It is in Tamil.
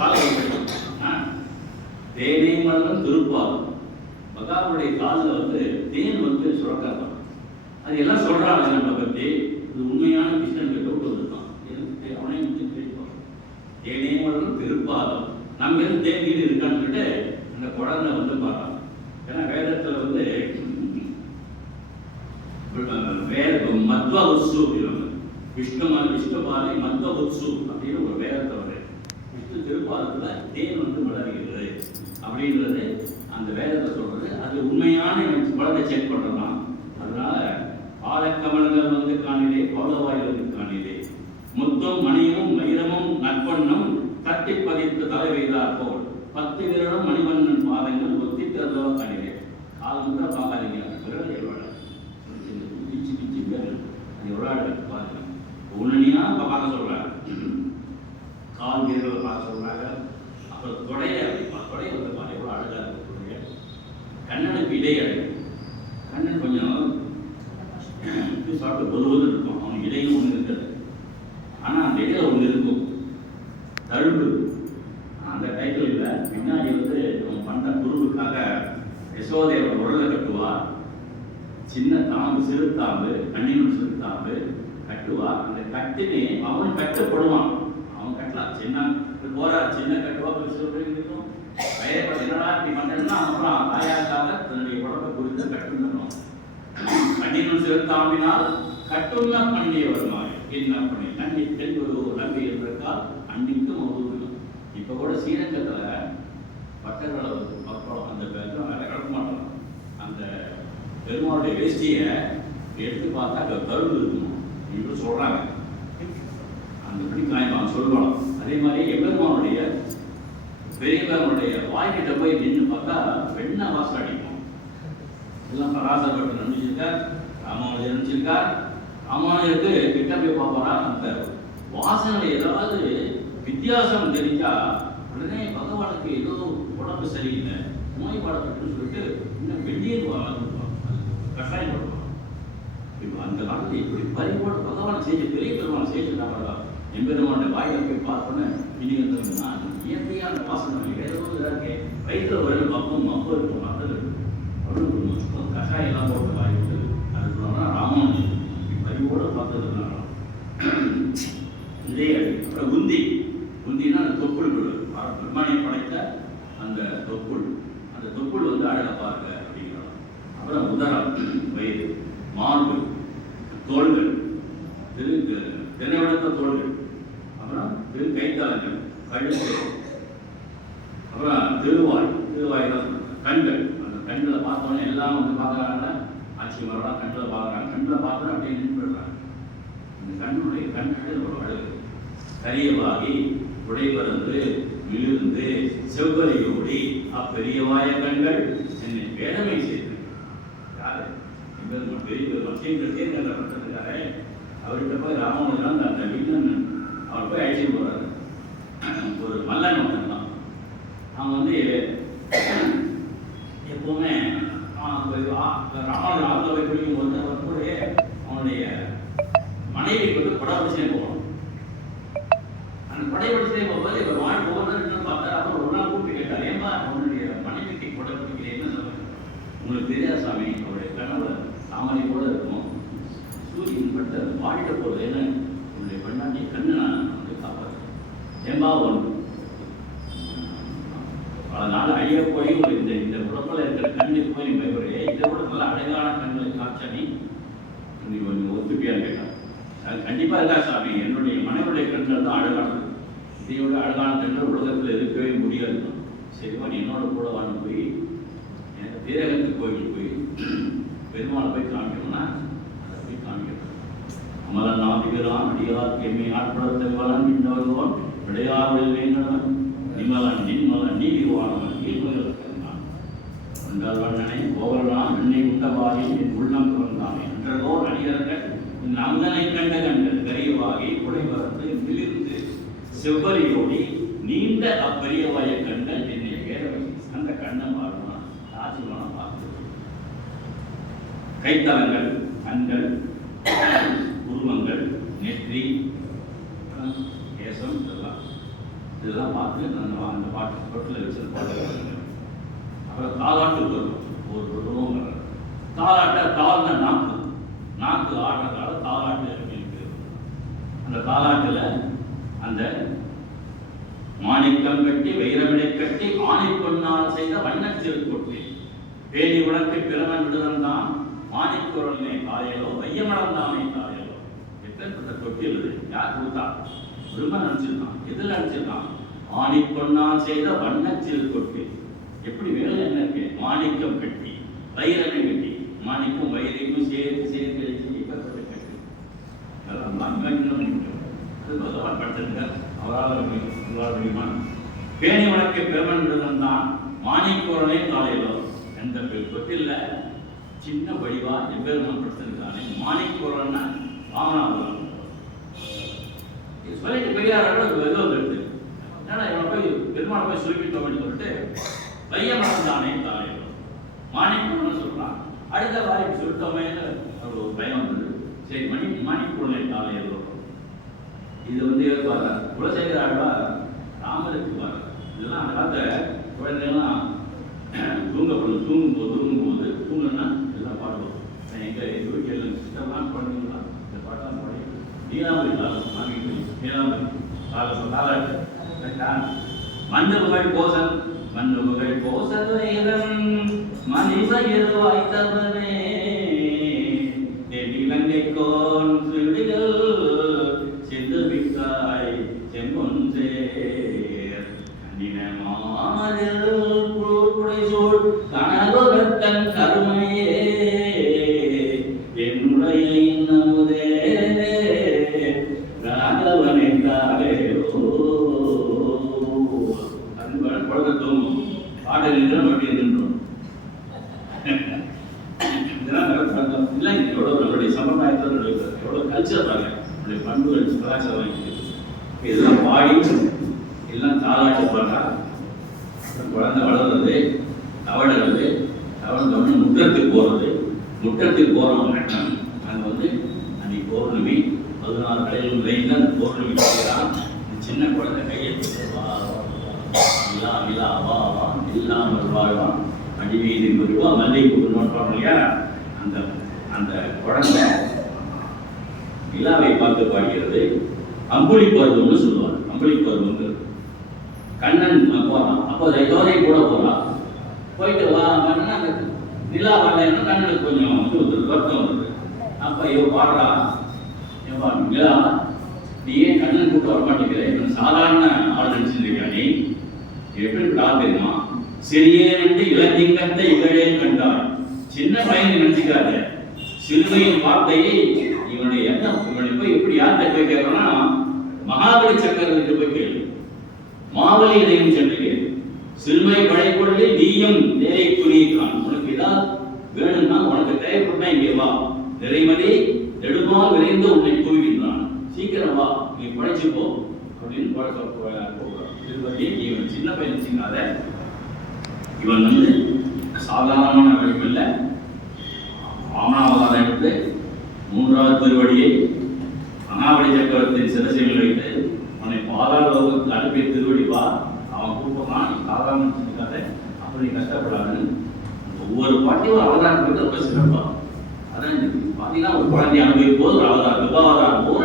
காலம் தேனே மலரும் திருப்பாலும் பகவானுடைய காலில் வந்து தேன் வந்து சுரக்காதான். அது எல்லாம் சொல்றாங்க நம்ம பற்றி. இது உண்மையான கிருஷ்ணன் டவுட் வந்துருக்கான். அவனே வந்து கேட்பான். தேனே மலரும் திருப்பாலும் நம்ம எதுவும் தேன் கீழே இருக்கான்னு சொல்லிட்டு அந்த குழந்தை வந்து பாடுறான். ஏன்னா வேதத்தில் வந்து மத்வ உத்சு விஷ்ணுபாலை மத்வ உத்சு அப்படின்னு ஒரு வேதத்தை வருது. விஷ்ணு திருப்பாதத்தில் தேன் வந்து மலர்கிறது அப்படின்றது அந்த வேதத்தை சொல்றது. அது உண்மையான குழந்தை செக் பண்றோம். அதனால பாலக்கமலங்கள் வந்து காணிலே பௌலவாய் வந்து காணிலே முத்தும் மணியும் வைரமும் நற்பண்ணும் தட்டி பதித்து தலை வைத்தார் போல் 10 விரலும் மணிவண்ணன் பாதங்கள் ஒத்தி தருவா காணிலே. கால் வந்து பார்க்காதீங்க, விரல் எவ்வளோ பிச்சு பிச்சு பேர் அது எவ்வளோ பாருங்க. உடனடியா பார்க்க சொல்றாங்க, கால் வீரர்களை பார்க்க சொல்றாங்க. அப்புறம் தொடைய தொடைய வந்து பாருங்க எவ்வளோ அழகா இருக்கக்கூடிய கண்ணனுக்கு இடையே கண்ணன் கொஞ்சம் சாப்பிட்டு பொதுவது இருக்கும். அவனுக்கு இடையும் ஒன்று இருக்காது. ஆனால் அந்த இடையில ஒன்று இருக்கும், தழும்பு. அந்த டைட்டில் இல்லை, பின்னாடி வந்து அவன் பண்ண குருவுக்காக யசோதையோட உடலை கட்டுவார். சின்ன தாம்பு, சிறு தாம்பு, கண்ணினும் சிறு தாம்பு கட்டுவார். அந்த கட்டினே அவன் கட்டப்படுவான். அவன் கட்டலாம். சின்ன போறார், சின்ன கட்டுவா இருக்கும். பயப்பட என்னடா இப்படி பண்ணா அப்புறம் தாயாருக்காக தன்னுடைய உடம்பை குறித்து கட்டுணும். கண்ணினும் சிறு தாம்பினால் கட்டுள்ள பண்ணிய வருமாறு என்ன பண்ணி நன்றி தெரிந்து ஒரு நன்றி என்றால் அன்னைக்கும் ஒரு. இப்போ கூட ஸ்ரீரங்கத்தில் பட்டர்களை பக்கம் அந்த கிடக்க மாட்டோம். அந்த பெருமாளுடைய வேஷ்டியை எடுத்து பார்த்தா கருள் இருக்கணும் என்று சொல்றாங்க. அந்த படி காய்ப்பாங்க சொல்லுவாங்க. அதே மாதிரி எம்பெருமானுடைய பெரியவர்களுடைய வாய்க்கிட்ட போய் நின்று பார்த்தா வெண்ண வாசம் அடிக்கும். எல்லாம் பராசரப்பட்டு நினைச்சிருக்கார், ராமானுஜர் நினைச்சிருக்கார். ராமானுஜருக்கு கிட்ட போய் பார்ப்பாரா, அந்த வாசனை ஏதாவது வித்தியாசம் தெரிஞ்சா உடனே பகவானுக்கு ஏதோ உடம்பு சரியில்லை, நோய்பாடப்பட்டுன்னு சொல்லிட்டு இன்னும் வெந்நீர் கஷாயம் போடுவாங்க. இப்போ அந்த காலத்தில் இப்படி பரிபோட பகவான் செஞ்ச பெரிய பெருமான் செய்திருக்காங்க. எம்பெருமானுடைய வாயில போய் பார்த்தோன்னே இன்னைக்கு வந்து இயற்கையான வாசனை ஏதோ இருக்கு. வயிற்றுல ஒரு மப்பும் மப்பு இருக்கும், மக்கள் இருக்கும். கஷாயம் எல்லாம் போட்டு வாய்ப்பு அது சொன்னா ராமானுஜன் பரிவோட பார்த்ததுனால இதே. அப்புறம் குந்தினா அந்த தொப்புள் பிரம்மனை படைத்த அந்த தொப்புள். அந்த தொப்புள் வந்து அழகா பாருங்க அப்படிங்கிறோம். அப்புறம் உதரம், வயிறு, மார்பு, தோள்கள், திரைவிடத்த தோள்கள், அப்புறம் கைத்தாளங்கள், கழுத்து, அப்புறம் திருவாய் தான் கண்கள். அந்த கண்களை பார்த்தோன்னே எல்லாம் வந்து பார்க்குறாங்க. ஆட்சி வரலாம் கண்ணில் பார்க்குறாங்க. கண்ணில் பார்த்தோன்னா அப்படியே நின்றுடுறாங்க. இந்த கண்ணுடைய கண்கள் ஒரு அழகு. கரியவாகி உடைபறந்து விழுந்து செவ்வரியோடி அப்பெரியவாய கண்கள் என்னை வேதமை செய்து. யாரு பெரிய பட்டிருக்காரு. அவர்கிட்ட போய் ராமன் அந்த வீட்டில் அவர் போய் அழைச்சிட்டு போறாரு. ஒரு மல்லன் ஒன்று தான். அவன் வந்து எப்பவுமே ராமன் ஆத்துல போய் குடிக்கும் போது அவர் கூட அவனுடைய மனைவிக்கு வந்து படவடிச்சே போவான். அந்த படைவடிச்சே போகும்போது இவர் வாழ் போகிறதுன்னு பார்த்தா அப்புறம் ஒரு நாள் கூப்பிட்டு கேட்டார், ஏமா அவனுடைய மனைவிக்கு கொடை பிடிக்கிறேன்னு சொல்லுங்க. உங்களுக்கு தெரியாது சாமி, அவருடைய கனவுல தாமரை கூட இருக்கும், சூரியன் பட்டு வாடிட்ட போகுது, ஏன்னா உன்னுடைய பெண்ணாண்டி கண்ணு நான் வந்து காப்பாற்றேன். ஏம்பா ஒன்று பல நாள் அழிய போய் இந்த உடம்புல இருக்கிற கண்ணுக்கு போய் பயப்படுறே, இதை விட நல்ல அழகான கண்களை காட்சா நீ கொஞ்சம் ஒத்துப்பியான்னு கேட்டான். அது கண்டிப்பாக இருக்கா சாமி, என்னுடைய மனைவியுடைய கண்கள் தான் அழகானது, இதையோட அழகான கண்கள் உலகத்தில் இருக்கவே முடியாது. சரிவா நீ என்னோட கூட வாங்க போய் எனக்கு தீரகத்து கோயிலுக்கு போய் பெருமாளை போய் காமிக்கணும்னா அதை போய் காமிக்கணும். அமலன் நாதிகளான் அடியார் எம்மை ஆட்படத்தல்வலன் இன்னொருவன் விடையாவில் வேங்கடவன் நிமலன் நின்மலன் நீதிவானவன் ஈர்மகன் கொண்டால் வண்ணனை ஓவரலாம் என்னை உண்டவாகி என் உள்ளம் பிறந்தாமே என்றதோர் அடியர்கள் அங்கனை கண்ட கண்கள் கரியவாகி உடைபறந்து விழிந்து செவ்வரியோடி நீண்ட அப்பெரியவாய கண்கள் என்னை வேதவை. அந்த கண்ணை பாருமா ராசிவான பார்த்து கைத்தலங்கள், கண்கள், உருவங்கள், நெற்றி, கேசம், இதெல்லாம் இதெல்லாம் பார்த்து அந்த பாட்டு தொட்டில் வச்சு பாட்டு. அப்புறம் தாலாட்டு வரும், ஒரு ரூபம் தாலாட்ட தாள்னா நாக்கு ஆடுறதால தாலாட்டு அப்படின்னு. அந்த தாலாட்டில் அந்த மாணிக்கம் கட்டி வைரவிடை கட்டி ஆணிப்பொன்னால் செய்த வண்ணச்சிறு கொட்டி பேணி உலக்கை பிறவன் விடுதந்தான் மாணிக்குரல்னே தாயலோ வையமளந்தானே தாயலோ. எப்பேற்பட்ட தொட்டில் இது, யார் கொடுத்தா? ரொம்ப நினைச்சிருக்கான். எதில் நினைச்சிருக்கான்? ஆணிப்பொன்னால் செய்த வண்ணச்சிறு கொட்டி. எப்படி வேலை என்ன இருக்கு? மாணிக்கம் கட்டி வைரனை கட்டி, மாணிக்கம் வைரையும் சேர்த்து எப்பேற்பட்ட கட்டி. அது பகவான் படுத்திருக்கார். அவரால் பேணி உனக்கு பெருமன் விடுதந்தான் மாணிக்குரலே தாயலோ. எந்த தொட்டில் சின்ன வடிவா எப்பெருமான் படுத்திருக்கானே மாணிக்குரல்னா வாமனாபுரம் சொல்லிட்டு பெரியாரோட ஏதோ இருக்கு. ஏன்னா இவன் போய் பெருமானை போய் சுருக்கிட்டோம் அப்படின்னு சொல்லிட்டு வையமளந்தானே தாயலோ மாணிக்குரல்னு சொல்றான். அடுத்த வாய்ப்பு சொல்லிட்டோமே ஒரு பயம் வந்தது. சரி, மாணிக்குரலே தாயலோ. இது வந்து குலசேகர ஆழ்வார் ராமருக்கு பாரு. இதெல்லாம் அந்த காலத்தில் குழந்தைகள்லாம் தூங்கும்போது தூங்குனா எல்லாம் பாடுவோம். எங்கள் வீட்டில் சிஸ்டர்லாம் குழந்தைங்களாம் இந்த பாட்டெல்லாம் பாடி நீலாம்பரி காலம் வாங்கிட்டு நீலாம்பரி காலாட்டு மண்ணுகள் கோசல் மனிதர் வாய்த்தவனே இலங்கை கோன் சிறுடிகள் சென்று விட்டாய் செம்பொன்றேர் கண்ணினமாதில் புடைசூழ் கனகத்தன் கருமையே என்னுடைய இன்னமுதே ராகவனை தாரேரோ. அது குழந்தை தோணும் பாடல் அப்படி நின்றோம். இல்லை, எவ்வளோ நம்மளுடைய சம்பிரதாயத்தோடு எவ்வளோ கல்ச்சர் பாருங்க, நம்மளுடைய பண்புகள் கலாச்சாரம் இதெல்லாம் பாடி எல்லாம் தாளாட்டு பாடுறா. குழந்தை வளர்றது, தவழ்கிறது, தவழ்ந்தோடனே முற்றத்துக்கு போகிறோம். அங்கே வந்து அன்னைக்கு பௌர்ணமி 16 கடையில் லைனில் அந்த பௌர்ணமி செய்கிறான். சின்ன குழந்தை கையை வா விழா விழா வா வா இல்லாமல் வாழ்வான் அடிவீதி வருவா மல்லிகை கொடுக்கணும் இல்லையா. அந்த அந்த குழந்தை நிலாவை பார்த்து பாடுகிறது. அம்புலி பருவம்னு சொல்லுவாங்க. அம்புலி பருவங்கிறது கண்ணன் போறான். அப்போ யசோதை கூட போறான். போயிட்டு வா பண்ணா அந்த நிலா வரலன்னா கண்ணனுக்கு கொஞ்சம் வருத்தம் வருது. அப்போ இவ பாடுறா, நிலா நீ ஏன் கண்ணன் கூட்ட வர மாட்டேங்கிற? சாதாரண ஆள் நினைச்சிருக்கியா நீ? எப்படி ஆள் தெரியுமா? சிறியேண்டு இளஞ்சிங்கத்தை இவளே கண்டார். சின்ன பையனை நினைச்சுக்காத. சிறுமையின் வார்த்தையை இவனுடைய எண்ணம் இவனை போய் எப்படி யார்கிட்ட போய் கேட்கறோம்னா மகாபலி சக்கரவர்த்தி போய் கேளு. மாவலி இதையும் சென்று சிறுமை படை கொள்ளி நீயும் நேரை புரியிக்கான். உனக்கு ஏதாவது வேணும்னா உனக்கு தேவைப்பட்டா இங்கே வா. நிறைமதி நெடுமால் விரைந்து உன்னை கூறுகின்றான். சீக்கிரம் வா, நீ படைச்சுப்போ அப்படின்னு திருப்பதி. இவன் சின்ன பையன் வச்சுக்காத. இவன் வந்து சாதாரணமான வழிமில்ல. வாமனாவதாரம் எடுத்து 3வது திருவடியை மகாபலி சக்கரவர்த்தியின் சிரசையில் வைத்து அவனை பாதாள லோகத்துக்கு அனுப்பிய திருவடி வா. அவன் கூப்பிடுறான், நீ சாதாரண செஞ்சுக்காத, அப்படி கஷ்டப்படாதுன்னு ஒவ்வொரு பாட்டியும் அவதாரம் ரொம்ப சிறப்பா. அதான் பார்த்தீங்கன்னா ஒரு குழந்தைய அனுபவிக்கும் போது ஒரு அவதாரம், விவாதாரம் போது